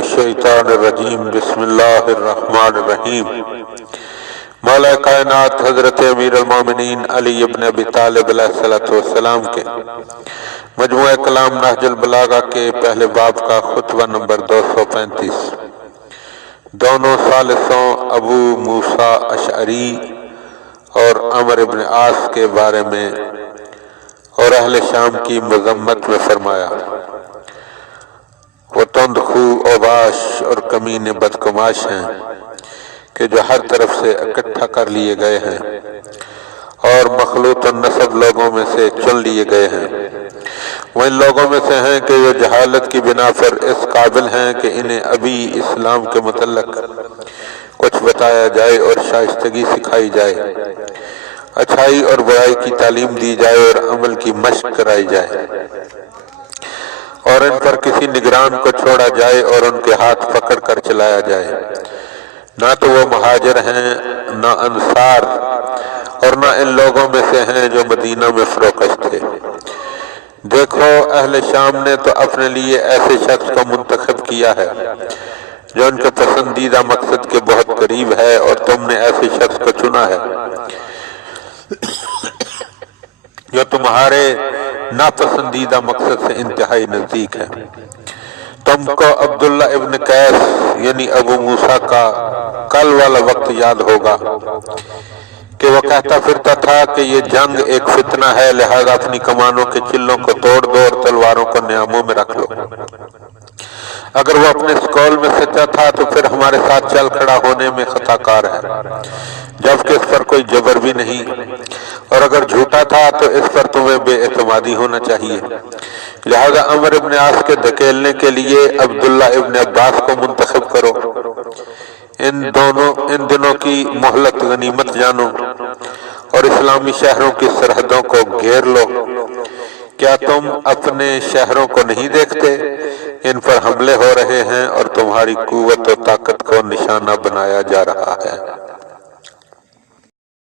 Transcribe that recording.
الشیطان الرجیم بسم اللہ الرحمن الرحیم۔ مولا کائنات حضرت امیر المومنین علی ابن ابی طالب علیہ السلام کے مجموعہ کلام نہج البلاغہ کے پہلے باب کا خطبہ نمبر 235 دونوں ثالثوں ابو موسیٰ اشعری اور عمر ابن عاص کے بارے میں اور اہل شام کی مذمت میں فرمایا، وہ تند خو اوباش اور کمینے بدگماش ہیں کہ جو ہر طرف سے اکٹھا کر لیے گئے ہیں اور مخلوط النسب لوگوں میں سے چن لیے گئے ہیں۔ وہ ان لوگوں میں سے ہیں کہ جو جہالت کی بنا پر اس قابل ہیں کہ انہیں ابھی اسلام کے متعلق کچھ بتایا جائے اور شائستگی سکھائی جائے، اچھائی اور برائی کی تعلیم دی جائے اور عمل کی مشق کرائی جائے، اور ان پر کسی نگران کو چھوڑا جائے اور ان کے ہاتھ پکڑ کر چلایا جائے۔ نہ تو وہ مہاجر ہیں نہ انصار، اور نہ ان لوگوں میں سے ہیں جو مدینہ میں فروکش تھے۔ دیکھو اہل شام نے تو اپنے لیے ایسے شخص کو منتخب کیا ہے جو ان کے پسندیدہ مقصد کے بہت قریب ہے، اور تم نے ایسے شخص کو چنا ہے جو تمہارے ناپسندیدہ مقصد سے انتہائی نزدیک ہے۔ تم کو عبداللہ ابن قیس یعنی ابو موسیٰ کا کل والا وقت یاد ہوگا کہ وہ کہتا پھرتا تھا کہ یہ جنگ ایک فتنہ ہے، لہذا اپنی کمانوں کے چلوں کو توڑ دو اور تلواروں کو نیاموں میں رکھ لو۔ اگر وہ اپنے سکول میں سچا تھا تو پھر ہمارے ساتھ چل کھڑا ہونے میں خطا کار ہے، جبکہ اس پر کوئی جبر بھی نہیں، اور اگر جھوٹا تھا تو اس پر تمہیں بے اعتمادی ہونا چاہیے۔ لہذا عمر ابن عاص کے دھکیلنے کے لیے عبداللہ ابن عباس کو منتخب کرو۔ ان دنوں کی مہلت غنیمت جانو اور اسلامی شہروں کی سرحدوں کو گھیر لو۔ کیا تم اپنے شہروں کو نہیں دیکھتے؟ ان پر حملے ہو رہے ہیں اور تمہاری قوت و طاقت کو نشانہ بنایا جا رہا ہے۔